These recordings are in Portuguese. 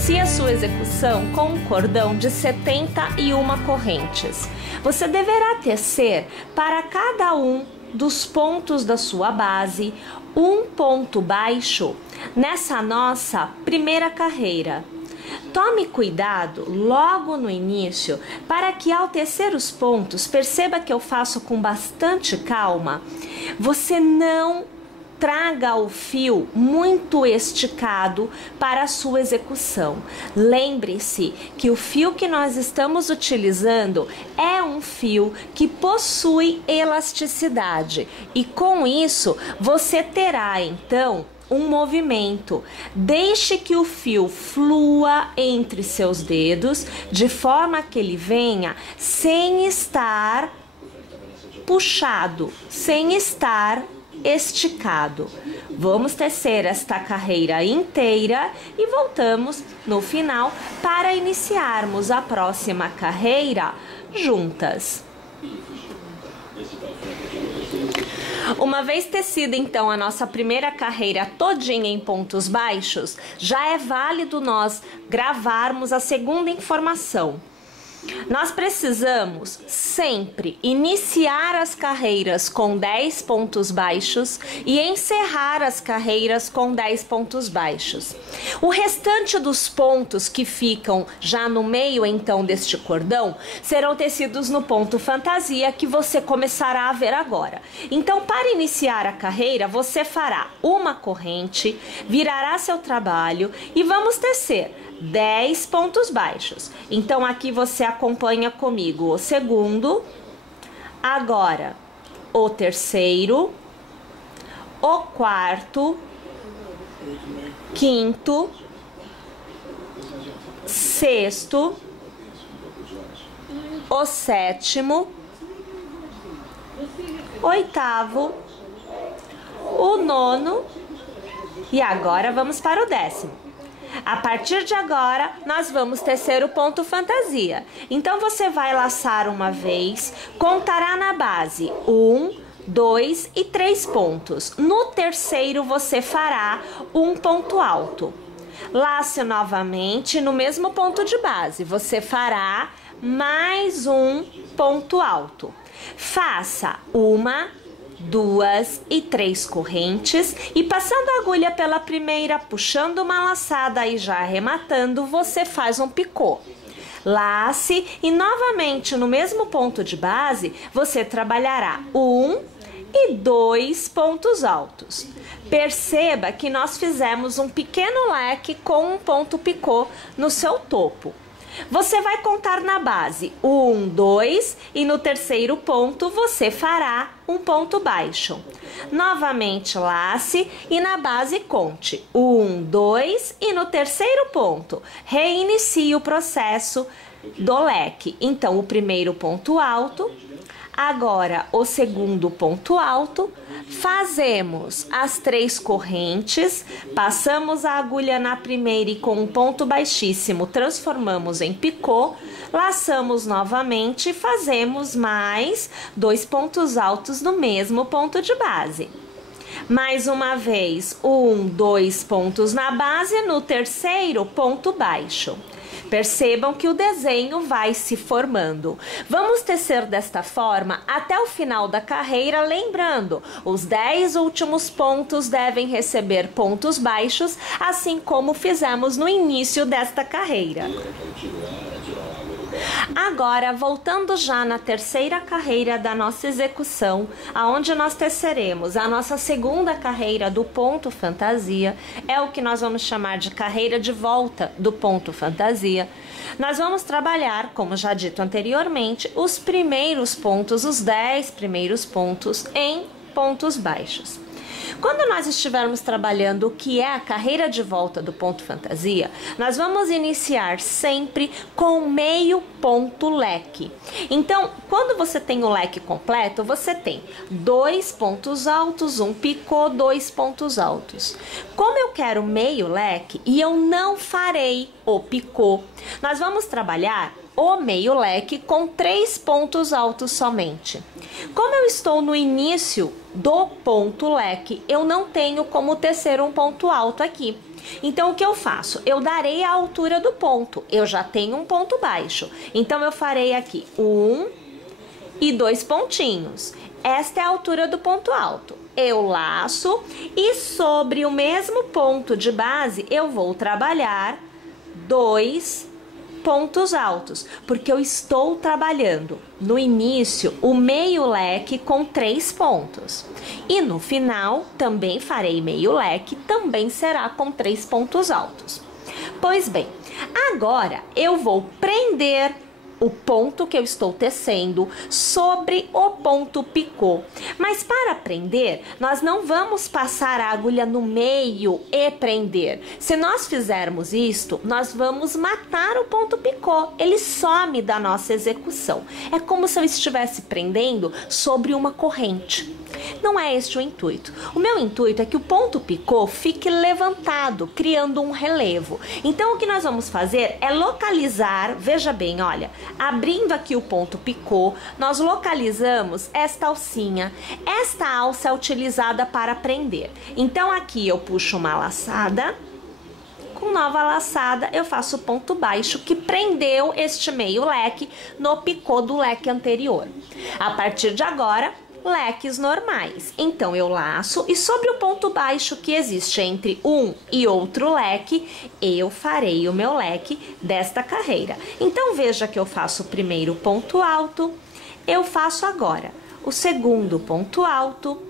Inicie a sua execução com um cordão de 71 correntes. Você deverá tecer para cada um dos pontos da sua base um ponto baixo nessa nossa primeira carreira. Tome cuidado logo no início para que ao tecer os pontos, perceba que eu faço com bastante calma, você não traga o fio muito esticado para a sua execução. Lembre-se que o fio que nós estamos utilizando é um fio que possui elasticidade e com isso você terá então um movimento. Deixe que o fio flua entre seus dedos de forma que ele venha sem estar puxado, sem estar esticado. Vamos tecer esta carreira inteira e voltamos no final para iniciarmos a próxima carreira juntas. Uma vez tecida então a nossa primeira carreira todinha em pontos baixos, já é válido nós gravarmos a segunda informação. Nós precisamos sempre iniciar as carreiras com 10 pontos baixos e encerrar as carreiras com 10 pontos baixos. O restante dos pontos que ficam já no meio então deste cordão serão tecidos no ponto fantasia que você começará a ver agora. Então, para iniciar a carreira, você fará uma corrente, virará seu trabalho e vamos tecer 10 pontos baixos. Então aqui você acompanha comigo o segundo, agora o terceiro, o quarto, quinto, sexto, o sétimo, oitavo, o nono e agora vamos para o 10º. A partir de agora, nós vamos tecer o ponto fantasia. Então, você vai laçar uma vez, contará na base 1, 2 e 3 pontos. No terceiro, você fará um ponto alto. Lace novamente no mesmo ponto de base. Você fará mais um ponto alto. Faça uma, 2 e 3 correntes e passando a agulha pela primeira, puxando uma laçada e já arrematando, você faz um picô. Lace e novamente no mesmo ponto de base, você trabalhará 1 e 2 pontos altos. Perceba que nós fizemos um pequeno leque com um ponto picô no seu topo. Você vai contar na base 1, 2 e no terceiro ponto você fará um ponto baixo. Novamente lace e na base conte 1, 2 e no terceiro ponto reinicie o processo do leque. Então o primeiro ponto alto, agora o segundo ponto alto, fazemos as 3 correntes, passamos a agulha na primeira e com um ponto baixíssimo transformamos em picô, laçamos novamente e fazemos mais 2 pontos altos no mesmo ponto de base. Mais uma vez, 1, 2 pontos na base, no terceiro ponto baixo. Percebam que o desenho vai se formando. Vamos tecer desta forma até o final da carreira, lembrando, os 10 últimos pontos devem receber pontos baixos, assim como fizemos no início desta carreira. Agora, voltando já na terceira carreira da nossa execução, aonde nós teceremos a nossa segunda carreira do ponto fantasia, é o que nós vamos chamar de carreira de volta do ponto fantasia. Nós vamos trabalhar, como já dito anteriormente, os primeiros pontos, os 10 primeiros pontos em pontos baixos. Quando nós estivermos trabalhando o que é a carreira de volta do ponto fantasia, nós vamos iniciar sempre com meio ponto leque. Então, quando você tem o leque completo, você tem 2 pontos altos, um picô, 2 pontos altos. Como eu quero meio leque e eu não farei o picô, nós vamos trabalhar o meio leque com 3 pontos altos somente. Como eu estou no início do ponto leque, eu não tenho como tecer um ponto alto aqui. Então, o que eu faço? Eu darei a altura do ponto. Eu já tenho um ponto baixo. Então, eu farei aqui 1 e 2 pontinhos. Esta é a altura do ponto alto. Eu laço e sobre o mesmo ponto de base, eu vou trabalhar 2 pontos altos, porque eu estou trabalhando no início o meio leque com 3 pontos. E no final também farei meio leque, também será com 3 pontos altos. Pois bem, agora eu vou prender o ponto que eu estou tecendo sobre o ponto picô. Mas para prender, nós não vamos passar a agulha no meio e prender. Se nós fizermos isto, nós vamos matar o ponto picô. Ele some da nossa execução. É como se eu estivesse prendendo sobre uma corrente. Não é este o intuito. O meu intuito é que o ponto picô fique levantado, criando um relevo. Então, o que nós vamos fazer é localizar, veja bem, olha, abrindo aqui o ponto picô, nós localizamos esta alcinha. Esta alça é utilizada para prender. Então, aqui eu puxo uma laçada. Com nova laçada, eu faço o ponto baixo que prendeu este meio leque no picô do leque anterior. A partir de agora, leques normais. Então, eu laço e sobre o ponto baixo que existe entre um e outro leque, eu farei o meu leque desta carreira. Então, veja que eu faço o primeiro ponto alto, eu faço agora o segundo ponto alto,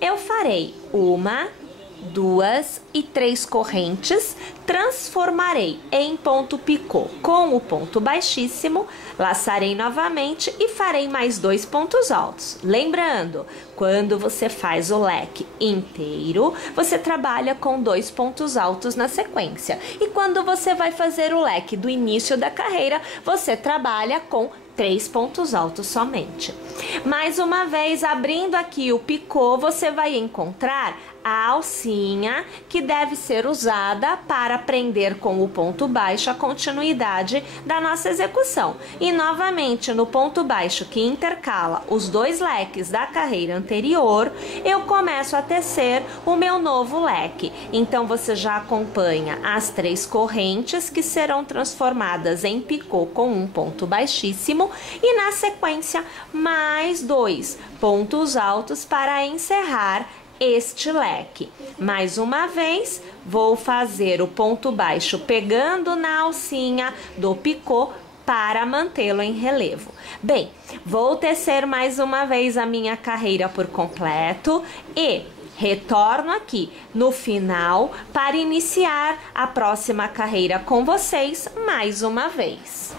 eu farei 1, 2 e 3 correntes, transformarei em ponto picô com o ponto baixíssimo, laçarei novamente e farei mais 2 pontos altos. Lembrando, quando você faz o leque inteiro, você trabalha com 2 pontos altos na sequência. E quando você vai fazer o leque do início da carreira, você trabalha com 3 pontos altos somente. Mais uma vez, abrindo aqui o picô, você vai encontrar a alcinha que deve ser usada para prender com o ponto baixo a continuidade da nossa execução. E novamente, no ponto baixo que intercala os 2 leques da carreira anterior, eu começo a tecer o meu novo leque. Então, você já acompanha as 3 correntes que serão transformadas em picô com um ponto baixíssimo e na sequência mais 2 pontos altos para encerrar este leque. Mais uma vez, vou fazer o ponto baixo pegando na alcinha do picô para mantê-lo em relevo. Bem, vou tecer mais uma vez a minha carreira por completo e retorno aqui no final para iniciar a próxima carreira com vocês mais uma vez.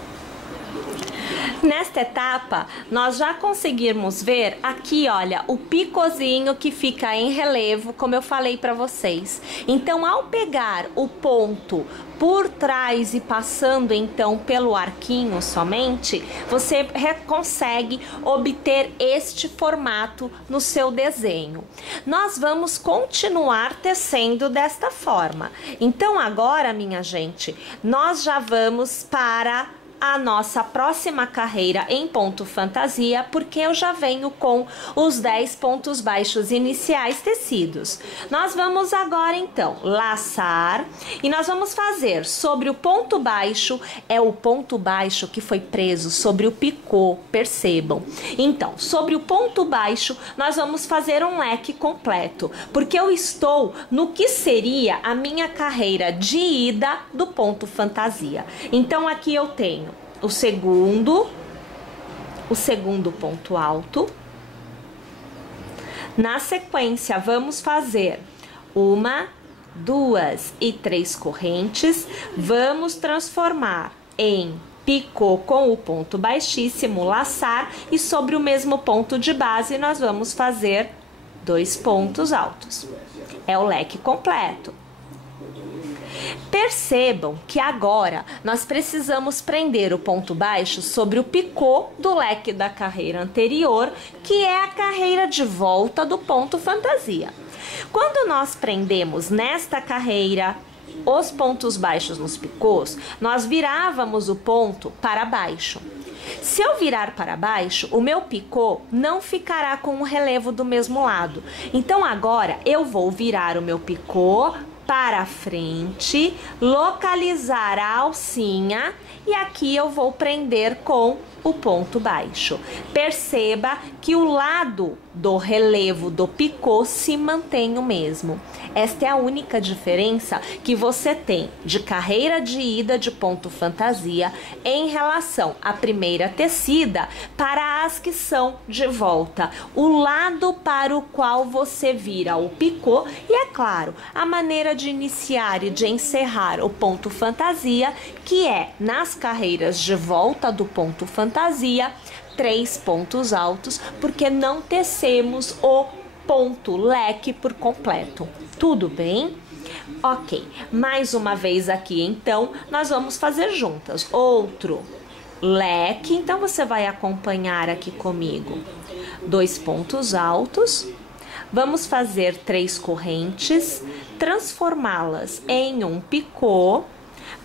Nesta etapa, nós já conseguimos ver aqui, olha, o picozinho que fica em relevo, como eu falei para vocês. Então, ao pegar o ponto por trás e passando então pelo arquinho somente, você consegue obter este formato no seu desenho. Nós vamos continuar tecendo desta forma. Então, agora, minha gente, nós já vamos para a nossa próxima carreira em ponto fantasia, porque eu já venho com os 10 pontos baixos iniciais tecidos. Nós vamos agora então laçar e nós vamos fazer sobre o ponto baixo, é o ponto baixo que foi preso sobre o picô, percebam. Então, sobre o ponto baixo, nós vamos fazer um leque completo, porque eu estou no que seria a minha carreira de ida do ponto fantasia. Então, aqui eu tenho o segundo ponto alto. Na sequência, vamos fazer 1, 2 e 3 correntes. Vamos transformar em picô com o ponto baixíssimo, laçar, e sobre o mesmo ponto de base nós vamos fazer 2 pontos altos. É o leque completo. Percebam que agora nós precisamos prender o ponto baixo sobre o picô do leque da carreira anterior, que é a carreira de volta do ponto fantasia. Quando nós prendemos nesta carreira os pontos baixos nos picôs, nós virávamos o ponto para baixo. Se eu virar para baixo, o meu picô não ficará com o relevo do mesmo lado. Então agora eu vou virar o meu picô para frente, localizar a alcinha e aqui eu vou prender com o ponto baixo. Perceba que o lado do relevo do picô se mantém o mesmo. Esta é a única diferença que você tem de carreira de ida de ponto fantasia em relação à primeira tecida para as que são de volta. O lado para o qual você vira o picô e, é claro, a maneira de iniciar e de encerrar o ponto fantasia, que é nas carreiras de volta do ponto fantasia, 3 pontos altos, porque não tecemos o ponto leque por completo. Tudo bem? Ok, mais uma vez aqui então, nós vamos fazer juntas. Outro leque, então você vai acompanhar aqui comigo. 2 pontos altos, vamos fazer 3 correntes, transformá-las em um picô,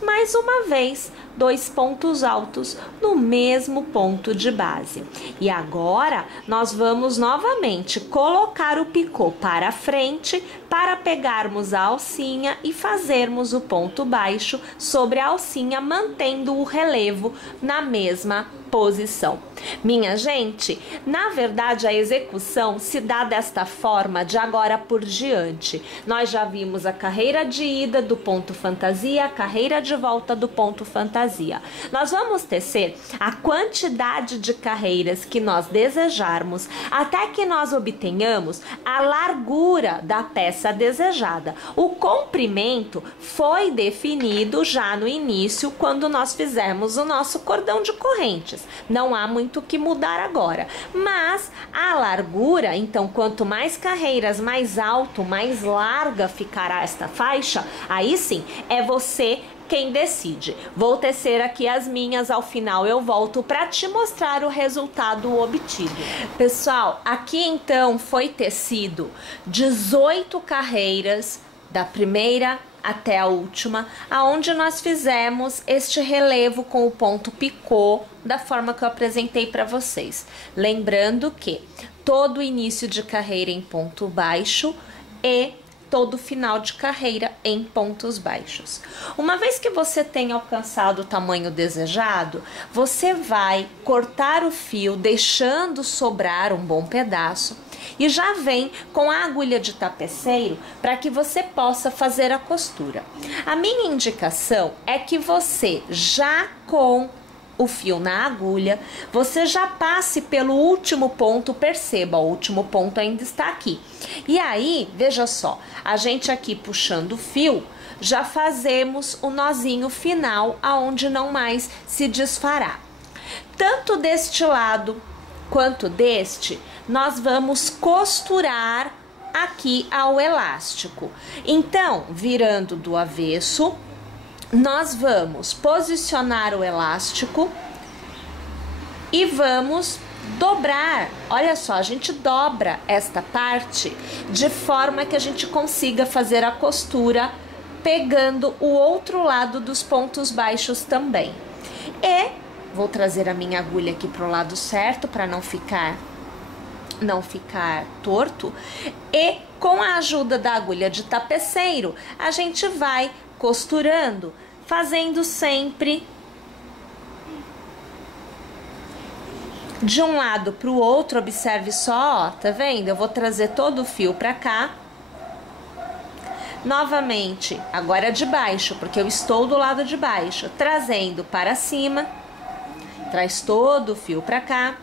mais uma vez 2 pontos altos no mesmo ponto de base. E agora nós vamos novamente colocar o picô para frente para pegarmos a alcinha e fazermos o ponto baixo sobre a alcinha, mantendo o relevo na mesma posição. Minha gente, na verdade a execução se dá desta forma de agora por diante. Nós já vimos a carreira de ida do ponto fantasia, a carreira de volta do ponto fantasia. Nós vamos tecer a quantidade de carreiras que nós desejarmos até que nós obtenhamos a largura da peça desejada. O comprimento foi definido já no início quando nós fizemos o nosso cordão de correntes. Não há muito o que mudar agora, mas a largura, então quanto mais carreiras, mais alto, mais larga ficará esta faixa, aí sim é você quem decide. Vou tecer aqui as minhas, ao final eu volto para te mostrar o resultado obtido. Pessoal, aqui então foi tecido 18 carreiras da primeira até a última, aonde nós fizemos este relevo com o ponto picô da forma que eu apresentei para vocês. Lembrando que todo início de carreira em ponto baixo e todo final de carreira em pontos baixos. Uma vez que você tenha alcançado o tamanho desejado, você vai cortar o fio, deixando sobrar um bom pedaço, e já vem com a agulha de tapeceiro para que você possa fazer a costura. A minha indicação é que você já com o fio na agulha, você já passe pelo último ponto, perceba, o último ponto ainda está aqui. E aí, veja só, a gente aqui puxando o fio, já fazemos o nozinho final, aonde não mais se desfará. Tanto deste lado quanto deste, nós vamos costurar aqui ao elástico. Então, virando do avesso, nós vamos posicionar o elástico e vamos dobrar. Olha só, a gente dobra esta parte de forma que a gente consiga fazer a costura pegando o outro lado dos pontos baixos também. E vou trazer a minha agulha aqui para o lado certo para não ficar torto. E com a ajuda da agulha de tapeceiro, a gente vai costurando, fazendo sempre de um lado para o outro. Observe só, ó, tá vendo? Eu vou trazer todo o fio para cá. Novamente, agora de baixo, porque eu estou do lado de baixo, trazendo para cima, traz todo o fio para cá.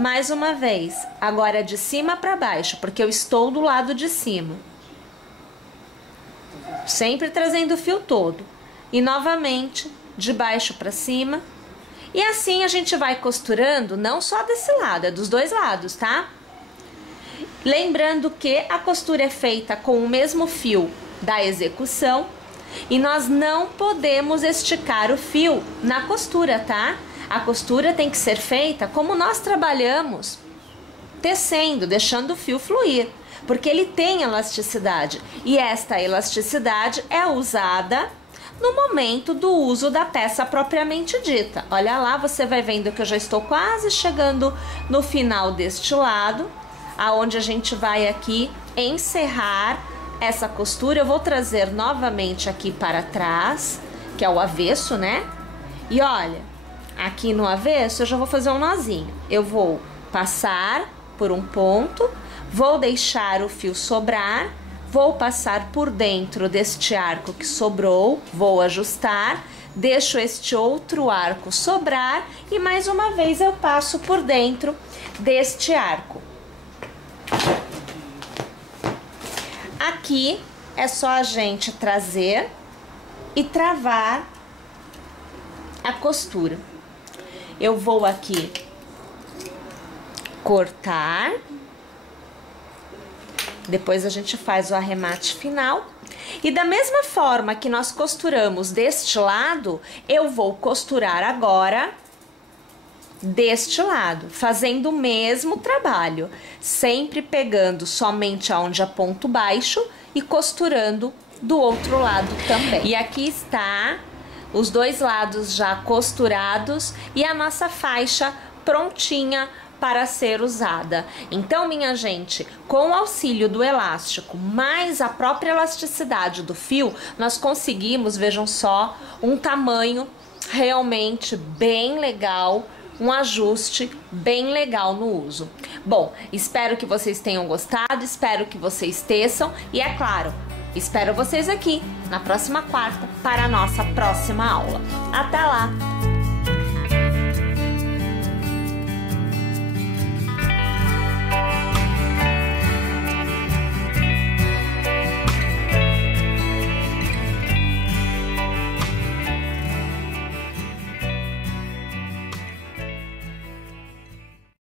Mais uma vez, agora de cima para baixo, porque eu estou do lado de cima. Sempre trazendo o fio todo. E novamente, de baixo para cima. E assim a gente vai costurando, não só desse lado, é dos dois lados, tá? Lembrando que a costura é feita com o mesmo fio da execução. E nós não podemos esticar o fio na costura, tá? A costura tem que ser feita como nós trabalhamos, tecendo, deixando o fio fluir, porque ele tem elasticidade, e esta elasticidade é usada no momento do uso da peça propriamente dita. Olha lá, você vai vendo que eu já estou quase chegando no final deste lado, aonde a gente vai aqui encerrar essa costura, eu vou trazer novamente aqui para trás, que é o avesso, né? E olha, aqui no avesso eu já vou fazer um nozinho. Eu vou passar por um ponto, vou deixar o fio sobrar, vou passar por dentro deste arco que sobrou, vou ajustar, deixo este outro arco sobrar e mais uma vez eu passo por dentro deste arco. Aqui é só a gente trazer e travar a costura. Eu vou aqui cortar, depois a gente faz o arremate final. E da mesma forma que nós costuramos deste lado, eu vou costurar agora deste lado, fazendo o mesmo trabalho, sempre pegando somente aonde é ponto baixo e costurando do outro lado também. E aqui está os dois lados já costurados e a nossa faixa prontinha para ser usada. Então, minha gente, com o auxílio do elástico, mais a própria elasticidade do fio, nós conseguimos, vejam só, um tamanho realmente bem legal, um ajuste bem legal no uso. Bom, espero que vocês tenham gostado, espero que vocês teçam e, é claro, espero vocês aqui na próxima quarta para a nossa próxima aula. Até lá!